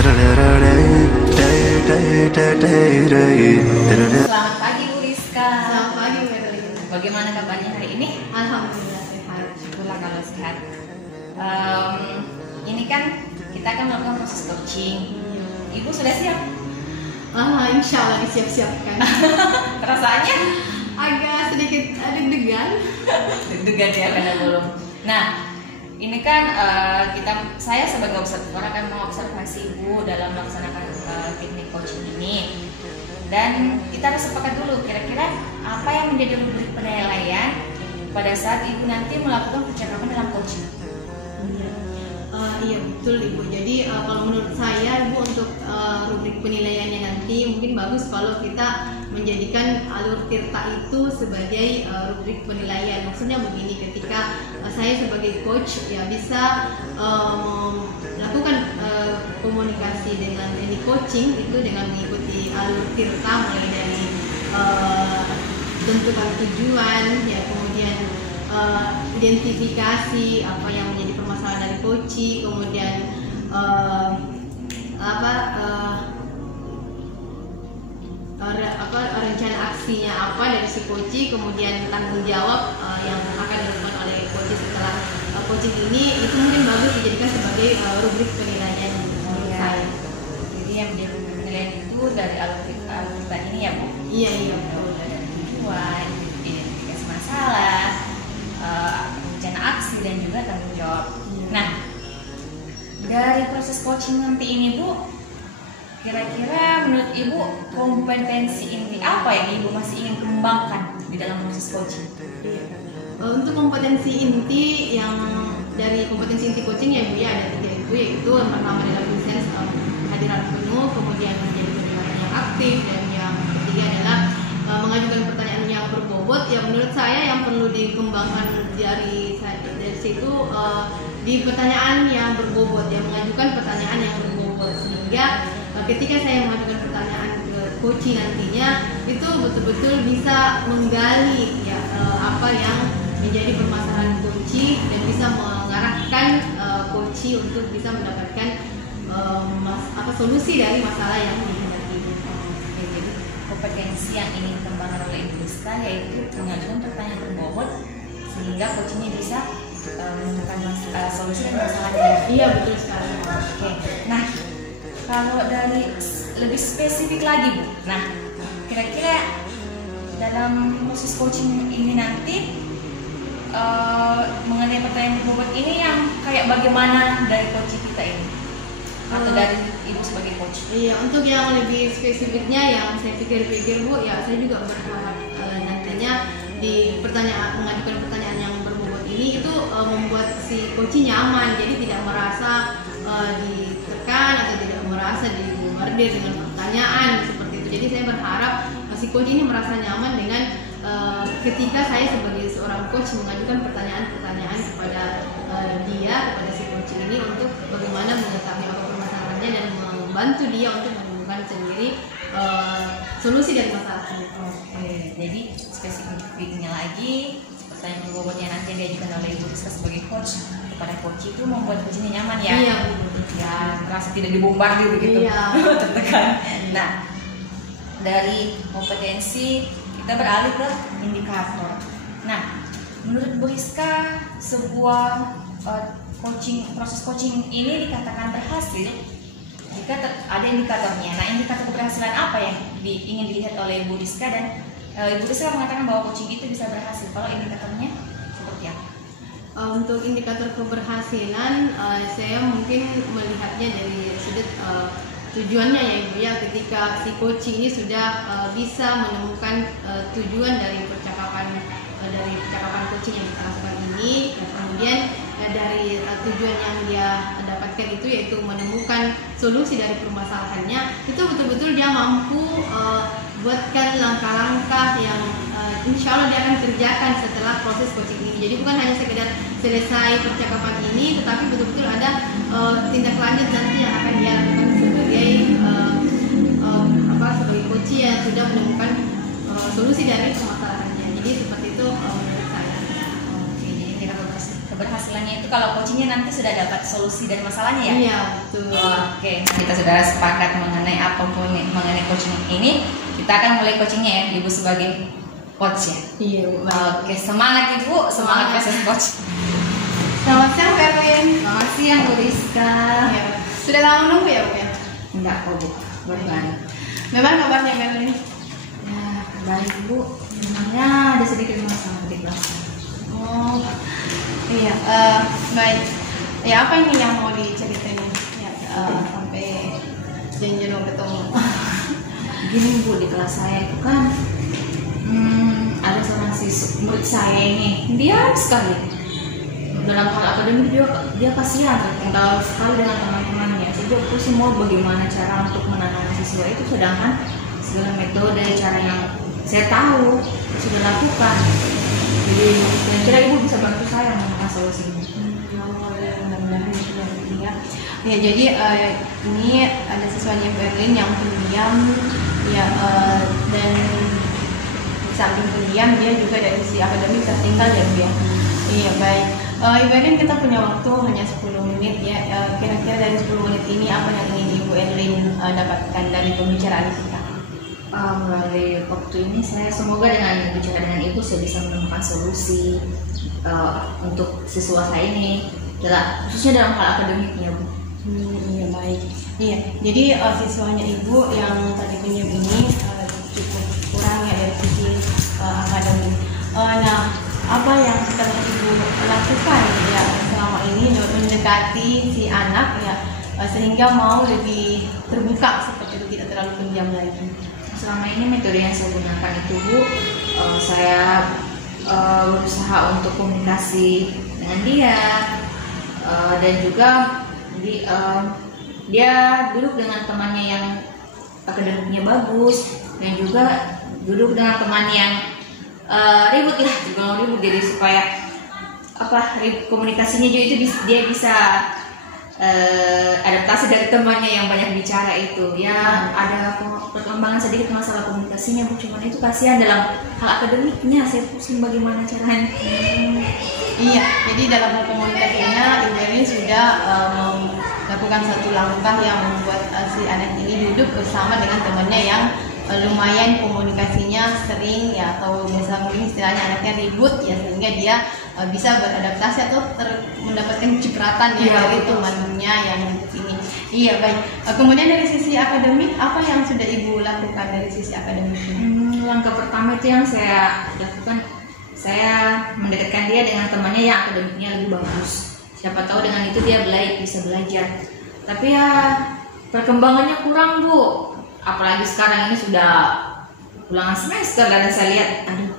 Selamat pagi Bu Rizka. Selamat pagi Merlin. Bagaimana kabarnya hari ini? Alhamdulillah sehat. Syukurlah kalau sehat. Ini kan kita akan melakukan proses coaching. Ibu sudah siap? Insya Allah disiap-siapkan. Perasaannya? Agak sedikit deg-degan. Deg-degan ya karena belum. Nah, ini kan saya sebagai observer akan mengobservasi Ibu dalam melaksanakan teknik coaching ini. Dan kita harus sepakat dulu kira-kira apa yang menjadi rubrik penilaian pada saat Ibu nanti melakukan percakapan dalam coaching. Iya betul Ibu. Jadi kalau menurut saya Ibu untuk rubrik penilaiannya nanti mungkin bagus kalau kita menjadikan alur tirta itu sebagai rubrik penilaian. Maksudnya begini, ketika saya sebagai coach ya bisa melakukan komunikasi dengan ini coaching itu dengan mengikuti alur tirta mulai dari tentukan tujuan ya, kemudian identifikasi apa yang menjadi permasalahan dari coaching, kemudian rencana aksinya apa dari si coaching, kemudian tanggung jawab yang akan dilakukan oleh coaching setelah coaching ini, itu mungkin bagus dijadikan sebagai rubrik penilaian menurut saya. Jadi yang menjadi rubrik penilaian itu dari alur tirta ini ya Bu? Iya betul. Dari tujuan, identifikasi masalah, rencana aksi dan juga tanggung jawab. Nah, dari proses coaching nanti ini Bu, kira-kira menurut Ibu kompetensi inti apa yang Ibu masih ingin kembangkan di dalam proses coaching? Untuk kompetensi inti yang dari kompetensi inti coaching ya Bu ya, ada 3 itu, yaitu yang pertama adalah presence, hadiran penuh, kemudian menjadi pendengaran yang aktif, dan yang ketiga adalah mengajukan pertanyaan yang berbobot. Ya menurut saya yang perlu dikembangkan dari situ di pertanyaan yang berbobot, yang mengajukan pertanyaan yang berbobot, sehingga ketika saya mengajukan pertanyaan ke coaching nantinya itu betul-betul bisa menggali ya apa yang menjadi permasalahan coaching dan bisa mengarahkan coaching untuk bisa mendapatkan solusi dari masalah yang dihadapi. Jadi kompetensi yang ingin dikembangkan oleh Ibu Rizka yaitu mengajukan pertanyaan berbobot sehingga coachingnya bisa menemukan solusi dari masalahnya. Iya betul sekali. Oke. Nah, kalau dari lebih spesifik lagi Bu, nah kira-kira dalam proses coaching ini nanti mengenai pertanyaan berbobot ini yang kayak bagaimana dari coaching kita ini atau dari Ibu sebagai coach? Iya, untuk yang lebih spesifiknya yang saya pikir-pikir Bu, ya saya juga berharap nantinya di mengajukan pertanyaan yang berbobot ini itu membuat si coaching nyaman, jadi tidak merasa ditekan atau tidak merasa dibombardir dengan pertanyaan seperti itu. Jadi saya berharap si coach ini merasa nyaman dengan ketika saya sebagai seorang coach mengajukan pertanyaan-pertanyaan kepada kepada si coach ini untuk bagaimana mengetahui apa permasalahannya dan membantu dia untuk menemukan sendiri solusi dari masalah tersebut. Oke, jadi spesifiknya lagi pertanyaan berbobotnya nanti yang diajukan oleh Ibu Rizka sebagai coach kepada coach itu membuat coachnya nyaman ya? Iya. Ya, merasa tidak dibombardir gitu. Iya. Tertekan. Nah, dari kompetensi kita beralih ke indikator. Nah, menurut Bu Rizka sebuah proses coaching ini dikatakan berhasil jika ada indikatornya. Nah, indikator keberhasilan apa yang ingin dilihat oleh Bu Rizka, dan Ibu Rizka mengatakan bahwa coaching itu bisa berhasil kalau indikatornya seperti apa? Untuk indikator keberhasilan, saya mungkin melihatnya dari sudut tujuannya ya Ibu ya. Ketika si coaching ini sudah bisa menemukan tujuan dari percakapan coaching yang kita lakukan ini, dan kemudian dari tujuan yang dia dapatkan itu yaitu menemukan solusi dari permasalahannya, itu betul-betul dia mampu buatkan langkah-langkah yang insya Allah dia akan kerjakan setelah proses coaching ini. Jadi bukan hanya sekedar selesai percakapan ini, tetapi betul-betul ada tindak lanjut nanti yang akan dia lakukan sebagai sebagai coaching yang sudah menemukan solusi dari permasalahannya. Jadi seperti itu menurut saya. Oke, jadi indikator keberhasilannya itu kalau coachingnya nanti sudah dapat solusi dari masalahnya ya? Iya, betul. Oke, nah kita sudah sepakat mengenai mengenai coaching ini. Kita akan mulai coachingnya ya, Ibu sebagai coach ya. Iya, baik. Oke, semangat Ibu, semangat proses coach. Selamat siang, Bu Erlin. Selamat siang Bu Rizka. Ya, sudah lama menunggu ya, Bu ya? Enggak kok Bu, baru banget. Bagaimana kabarnya, Bu Erlin? Ya, baik Bu. Memangnya ada sedikit masalah di kelas. Oh, iya, baik. Ya, apa ini yang mau diceritain? Ya, sampai janjian mau ketemu. Gini Bu, di kelas saya itu kan ada seorang murid saya ini, dia sekali dalam hal akademik, dia kasihan, tertinggal sekali dengan teman-temannya. Saya juga pusing mau bagaimana cara untuk menangani siswa itu, sedangkan segala metode cara yang saya tahu sudah lakukan. Jadi kira-kira Ibu bisa bantu saya menemukan solusinya. Mudah-mudahan ya. Ya, jadi ini ada siswanya Berlin yang pendiam ya, dan di samping pendiam dia juga dari sisi akademik tertinggal ya Bu ya. Iya, baik. Ibu Erlin, kita punya waktu hanya 10 menit ya. Kira-kira dari 10 menit ini apa yang ingin Ibu Erlin dapatkan dari pembicaraan kita? Melalui waktu ini saya semoga dengan bicara dengan Ibu saya bisa menemukan solusi untuk siswa saya ini, khususnya dalam hal akademiknya Bu. Iya, baik. Iya, jadi siswanya Ibu yang tadi pendiam ini cukup kurang ya dari sisi akademik. Nah, apa yang sedang Ibu lakukan ya selama ini untuk mendekati si anak ya, sehingga mau lebih terbuka seperti itu, tidak terlalu pendiam lagi? Selama ini metode yang saya gunakan itu Bu, saya berusaha untuk komunikasi dengan dia, dan juga dia duduk dengan temannya yang akademiknya bagus, dan juga duduk dengan teman yang ribut ya, kalau ribut, jadi supaya komunikasinya juga itu dia bisa adaptasi dari temannya yang banyak bicara itu ya. Ada perkembangan sedikit masalah komunikasinya Bu, cuman itu kasihan dalam hal akademiknya, saya pusing bagaimana caranya. Iya, jadi dalam hal komunikasinya Ibu Erlin sudah melakukan satu langkah yang membuat si anak ini duduk bersama dengan temannya yang lumayan komunikasinya sering ya, atau biasa mungkin istilahnya anaknya ribut ya, sehingga dia bisa beradaptasi atau mendapatkan cipratan ya dari temannya yang ini. Iya, baik. Kemudian dari sisi akademik, apa yang sudah Ibu lakukan dari sisi akademiknya? Langkah pertama itu yang saya lakukan, saya mendekatkan dia dengan temannya yang akademiknya lebih bagus. Siapa tahu dengan itu dia bisa belajar. Tapi ya perkembangannya kurang Bu. Apalagi sekarang ini sudah ulangan semester, dan saya lihat, aduh,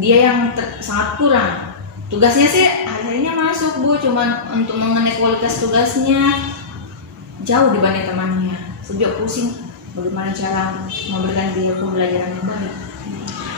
dia yang sangat kurang. Tugasnya sih akhirnya masuk Bu, cuman untuk mengenai kualitas tugasnya jauh dibanding temannya. Saya pusing bagaimana cara memberikan dia pembelajaran yang baik.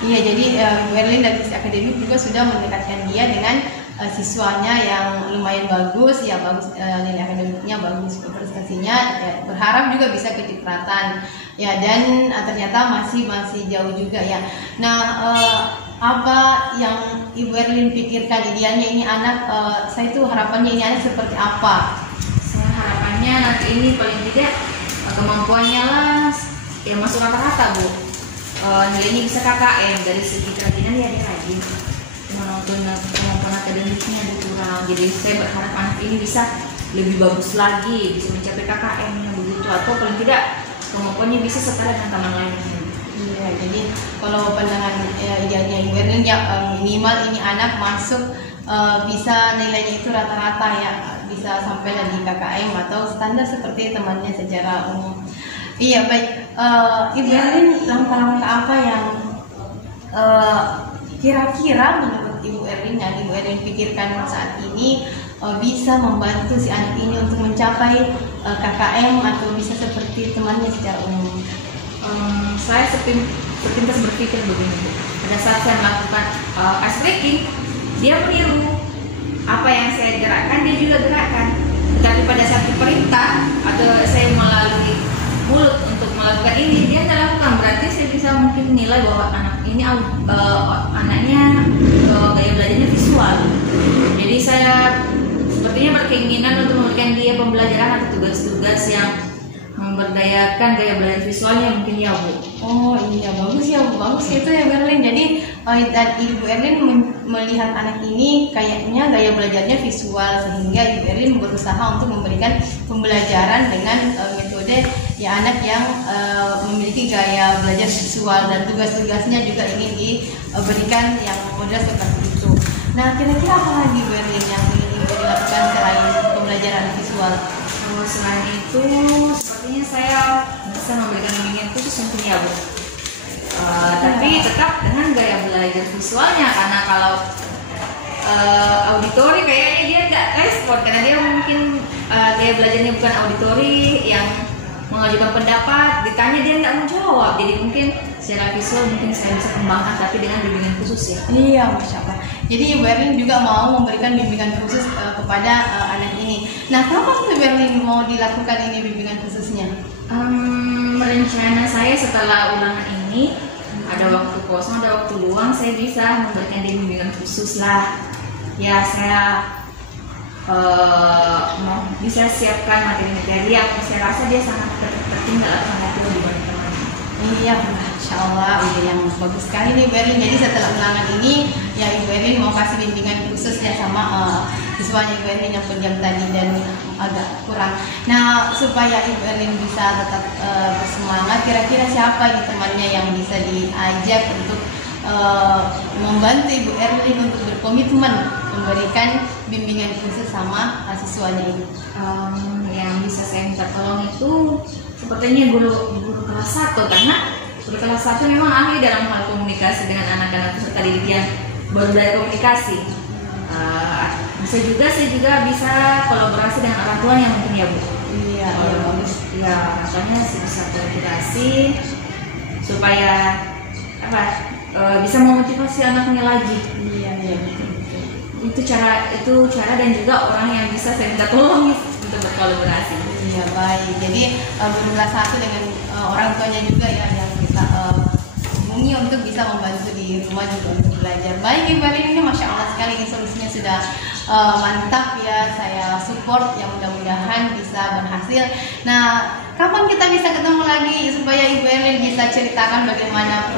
Iya, jadi Bu Erlin dari sisi akademik juga sudah mendekatkan dia dengan siswanya yang lumayan bagus ya, bagus nilai akademiknya, bagus prestasinya ya, berharap juga bisa kecipratan ya, dan ternyata masih jauh juga ya. Nah, apa yang Ibu Erlin pikirkan idealnya ini anak, saya itu harapannya ini anak seperti apa? Saya harapannya nanti ini paling tidak kemampuannya lah ya masuk rata-rata Bu. Nilainya bisa KKM, dari segi kerajinan ya dia rajin, menonton kemampuan akademiknya kurang. Jadi saya berharap anak ini bisa lebih bagus lagi, bisa mencapai KKM-nya begitu, atau paling tidak kemampuannya bisa setara dengan teman lainnya. Iya, jadi kalau pandangan idealnya Ibu Erlin ya, minimal ini anak masuk bisa nilainya itu rata-rata ya, bisa sampai di KKM atau standar seperti temannya secara umum. Iya, baik. Ibu Erlin, langkah-langkah apa yang kira-kira menurut Ibu Erlin dan Ibu Erlin pikirkan saat ini bisa membantu si anak ini untuk mencapai KKM atau bisa seperti temannya secara umum? Saya sepintas berpikir begini Bu. Pada saat saya melakukan ice breaking, dia meniru apa yang saya gerakkan, dia juga gerakkan. Tapi pada saat diperintah atau saya melalui mulut untuk melakukan ini, dia tidak lakukan. Berarti saya bisa mungkin menilai bahwa anak ini anaknya gaya belajarnya visual. Jadi saya sepertinya berkeinginan untuk memberikan dia pembelajaran atau tugas-tugas yang memberdayakan gaya belajar visualnya mungkin ya Bu. Oh iya, bagus ya Bu, bagus itu ya Berlin. Jadi Ibu Erlin melihat anak ini kayaknya gaya belajarnya visual, sehingga Ibu Erlin berusaha untuk memberikan pembelajaran dengan metode ya anak yang memiliki gaya belajar visual, dan tugas-tugasnya juga ingin diberikan yang model seperti itu. Nah, kira-kira apa lagi Berlin yang ingin Ibu dilakukan selain pembelajaran visual? Selain itu, sepertinya saya bisa memberikan bimbingan khusus mungkin ya Bu. Tapi tetap dengan gaya belajar visualnya, karena kalau auditori kayaknya dia nggak respon, karena dia mungkin gaya belajarnya bukan auditori yang mengajukan pendapat, ditanya dia nggak mau jawab. Jadi mungkin secara visual mungkin saya bisa kembangkan, tapi dengan bimbingan khusus ya. Iya, Masya Allah. Jadi Ibu Erlin juga mau memberikan bimbingan khusus kepada anak ini. Nah, kapan Ibu Erlin mau dilakukan ini bimbingan khususnya? Rencana saya setelah ulangan ini ada waktu kosong, ada waktu luang, saya bisa memberikan dia bimbingan khusus lah. Ya, saya mau bisa siapkan materi-materi yang saya rasa dia sangat tertinggal atau sangat perlu dibanding teman. Iya, Masya Allah, ide yang bagus sekali nih Ibu Erlin. Jadi setelah ulangan ini, ya Ibu Erlin mau kasih bimbingan khusus ya sama siswanya Ibu Erlin yang pendiam tadi dan agak kurang. Nah, supaya Ibu Erlin bisa tetap bersemangat, kira-kira siapa nih temannya yang bisa diajak untuk membantu Ibu Erlin untuk berkomitmen memberikan bimbingan khusus sama siswanya ini? Yang bisa saya minta tolong itu sepertinya guru kelas 1, karena guru kelas 1 memang ahli dalam hal komunikasi dengan anak-anak peserta didik yang baru belajar komunikasi. Saya juga bisa kolaborasi dengan orang tuanya mungkin ya Bu. Iya, bagus. Ya, katanya sih bisa kolaborasi supaya bisa memotivasi anaknya lagi. Iya, betul. Itu cara dan juga orang yang bisa saya minta tolong untuk berkolaborasi. Iya, baik. Jadi guru kelas 1 dengan orang tuanya juga ya yang kita hubungi untuk bisa membantu di rumah juga untuk belajar. Baik Ibu Erlin, ini Masya Allah sekali, ini solusinya sudah mantap ya. Saya support, yang mudah-mudahan bisa berhasil. Nah, kapan kita bisa ketemu lagi supaya Ibu Erlin bisa ceritakan bagaimana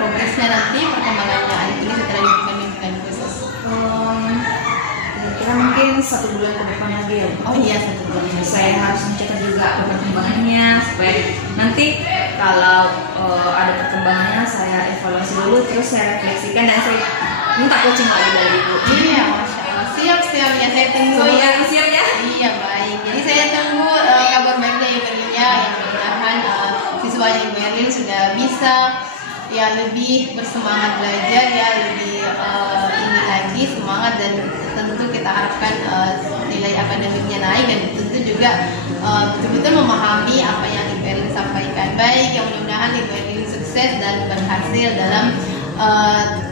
progresnya nanti, perkembangannya anak ini setelah diberikan bimbingan khusus? Kira mungkin 1 bulan ke depan lagi ya. Oh iya, 1 bulan. Saya harus mencatat juga perkembangannya supaya nanti kalau ada perkembangannya saya evaluasi dulu, terus saya refleksikan dan saya minta coaching lagi dari Ibu. Iya, Masya Allah. Siap ya, saya tunggu ya. Siap ya. Iya, baik. Jadi saya tunggu kabar baik dari Ibu Erlin ya, yang mudah-mudahan siswanya Ibu Erlin sudah bisa ya lebih bersemangat belajar ya, lebih ini lagi semangat, dan tentu kita harapkan nilai akademiknya naik, dan tentu juga betul-betul memahami apa yang Ibu Erlin sampaikan. Baik, yang mudah-mudahan Ibu Erlin sukses dan berhasil dalam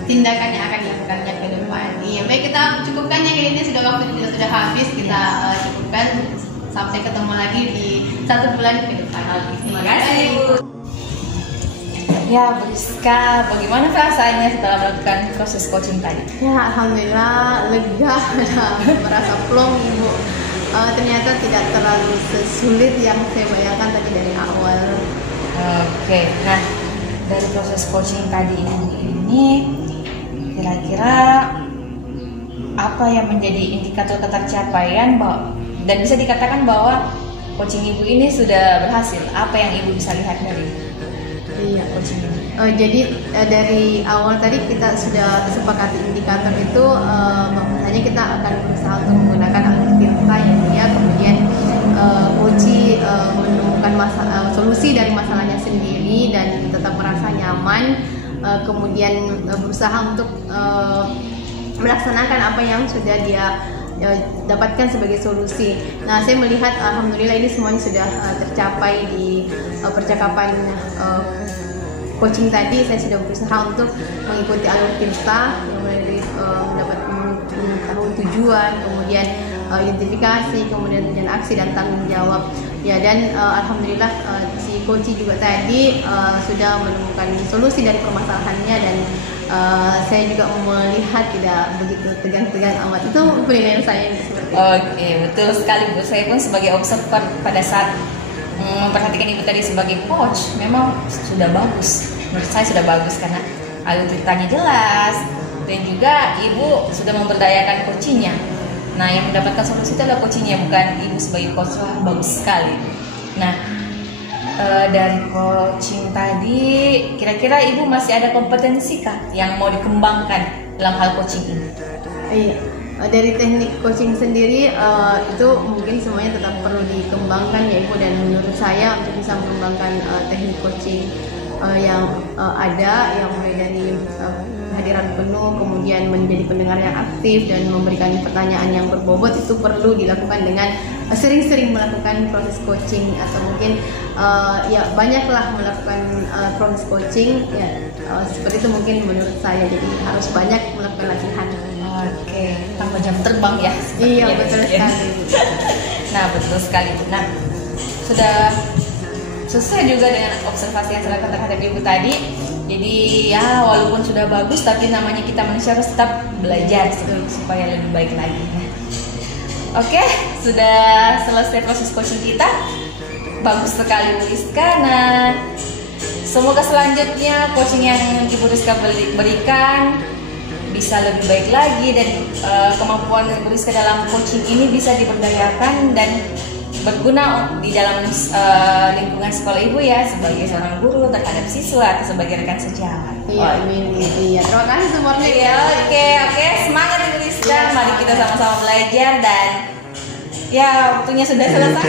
tindakan yang akan dilakukannya ke depan. Iya, baik, kita cukupkan ya, ini waktu sudah habis, kita cukupkan. Sampai ketemu lagi di 1 bulan ke depan. Terima kasih Bu. Ya, Bu Rizka, bagaimana perasaannya setelah melakukan proses coaching tadi? Ya, alhamdulillah lega, merasa plong Ibu. Ternyata tidak terlalu sesulit yang saya bayangkan tadi dari awal. Oke, nah dari proses coaching tadi ini kira-kira apa yang menjadi indikator ketercapaian dan bisa dikatakan bahwa coaching Ibu ini sudah berhasil? Apa yang Ibu bisa lihat dari coaching ini? Jadi dari awal tadi kita sudah sepakati indikator itu, bahwasanya kita akan berusaha untuk menggunakan aktivitas yang kemudian coach menemukan solusi dari masalahnya sendiri dan tetap merasa nyaman, kemudian berusaha untuk melaksanakan apa yang sudah dia dapatkan sebagai solusi. Nah, saya melihat alhamdulillah ini semuanya sudah tercapai di percakapan coaching tadi. Saya sudah berusaha untuk mengikuti alur Tirta, mulai dari mendapat mengetahui tujuan, kemudian identifikasi, kemudian aksi dan tanggung jawab. Ya, dan alhamdulillah si Koci juga tadi sudah menemukan solusi dari permasalahannya, dan saya juga melihat tidak begitu tegang-tegang amat. Itu penilaian saya seperti itu. Oke, betul sekali Bu. Saya pun sebagai observer pada saat memperhatikan Ibu tadi sebagai coach, memang sudah bagus. Menurut saya sudah bagus karena alur ceritanya jelas, dan juga Ibu sudah memberdayakan coachingnya. Nah, yang mendapatkan solusi itu adalah coachingnya, bukan Ibu sebagai coach. Wah, bagus sekali. Nah, dari coaching tadi, kira-kira Ibu masih ada kompetensi kah yang mau dikembangkan dalam hal coaching ini? Iya, dari teknik coaching sendiri itu mungkin semuanya tetap perlu dikembangkan ya Ibu, dan menurut saya untuk bisa mengembangkan teknik coaching yang ada, yang mulai dari kehadiran penuh, kemudian menjadi pendengar yang aktif dan memberikan pertanyaan yang berbobot, itu perlu dilakukan dengan sering-sering melakukan proses coaching, atau mungkin ya banyaklah melakukan proses coaching ya, seperti itu mungkin menurut saya. Jadi harus banyak melakukan latihan. Oke, tambah jam terbang ya. Iya, betul sekali. Nah, betul sekali. Nah, sudah sesuai juga dengan observasi yang saya lakukan terhadap Ibu tadi. Jadi ya walaupun sudah bagus, tapi namanya kita manusia harus tetap belajar supaya lebih baik lagi. Oke, sudah selesai proses coaching kita. Bagus sekali Bu Rizka. Nah, semoga selanjutnya coaching yang Ibu Rizka berikan bisa lebih baik lagi, dan kemampuan Ibu Rizka dalam coaching ini bisa diberdayakan dan berguna di dalam lingkungan sekolah Ibu ya, sebagai seorang guru terhadap siswa atau sebagai rekan sejawat. Iya, amin. Iya, terima kasih semuanya. Iya, oke, semangat Ibu Rizka. Mari kita sama-sama belajar, dan ya waktunya sudah selesai.